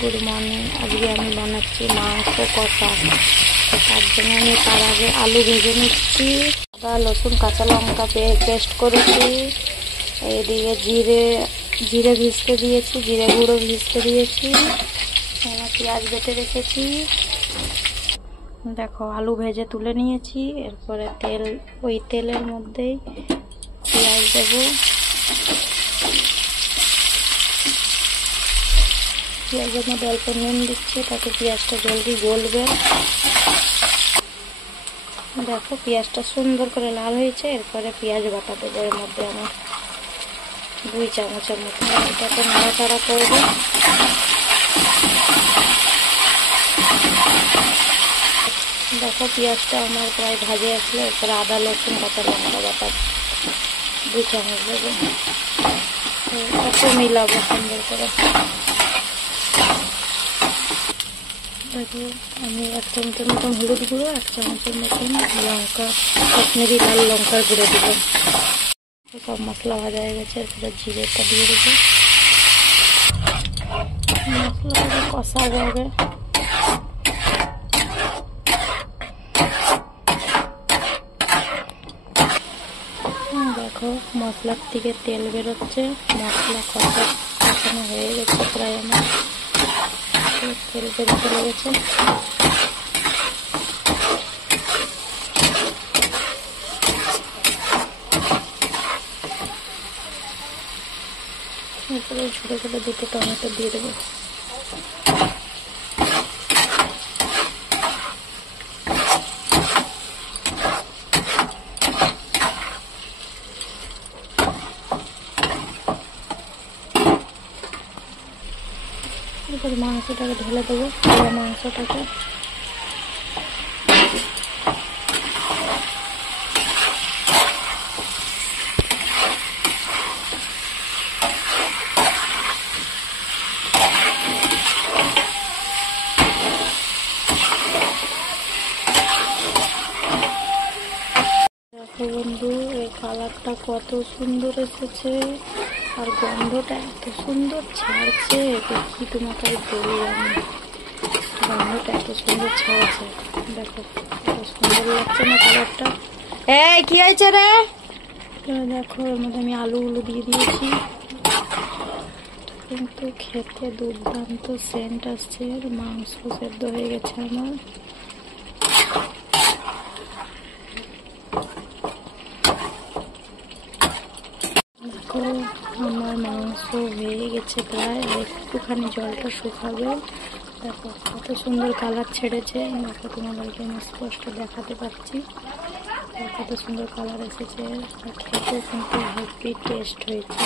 Good morning. আজকে আমি বানাচ্ছি মাংস কষা। তার জন্য আমি তার আগে আলু ভেজে নিচ্ছি, আদা রসুন কাঁচা লঙ্কা পেস্ট করেছি। এইদিকে জিরে ভিজতে দিয়েছি, জিরে গুঁড়ো ভিজতে দিয়েছি। পেঁয়াজ বেটে রেখেছি। দেখো আলু ভেজে তুলে নিয়েছি। এরপরে ওই তেলের মধ্যেই পেঁয়াজ দেবো। পেঁয়াজের মধ্যে অল্প নুন দিচ্ছি, তাতে পেঁয়াজটা জলদি গলবে। দেখো পেঁয়াজটা সুন্দর করে লাল হয়েছে। এরপরে পেঁয়াজ বাটা দেবো এর মধ্যে আমি 2 চামচের মতো। এটাকে নাড়াচাড়া করবো। দেখো পেঁয়াজটা আমার প্রায় ভাজে আসলে এরপরে আদা রসুন কাঁচা লঙ্কা বাটা 2 চামচ দেবো। এটাকে মিলাবো সুন্দর করে। দেখো আমি 1 চামচের মতন হলুদ গুঁড়ো, 1 চামচের মতন লঙ্কা কাশ্মীরি লাল লঙ্কার গুঁড়ো দিব। সব মশলা ভাজা হয়ে গেছে। এরপরে জিরেটা দিয়ে দেবো। মশলাটাকে কষাবো আগে। দেখো মশলার থেকে তেল বেরোচ্ছে। মশলা কষানো হয়ে গেছে প্রায়। আমার তেল বেরোতে লেগেছে। এরপরে ছোটো ছোটো 2টো টমেটো দিয়ে দেবো। এরপর মাংসটাকে ঢেলে দেবো। মাংসটাকে বন্ধু, এই কালারটা কত সুন্দর এসেছে আর গন্ধটা এত সুন্দর ছাড়ছে, কি তোমাকে বলি আমি। গন্ধটা এত সুন্দর ছাড়ছে। দেখো কত সুন্দর লাগছে না কালারটা। কি হয়েছে রে? দেখো এর মধ্যে আমি আলুগুলো দিয়ে দিয়েছি। কিন্তু খেতে দুর্দান্ত সেন্ট আসছে। আর মাংস সেদ্ধ হয়ে গেছে আমার। আমার মাংস হয়ে গেছে প্রায়। একটুখানি জলটা শুকাবে। দেখো কত সুন্দর কালার ছেড়েছে। দেখো তোমাদেরকে আমি স্পষ্ট দেখাতে পারছি কত সুন্দর কালার এসেছে। খেতে কিন্তু হেভি টেস্ট হয়েছে।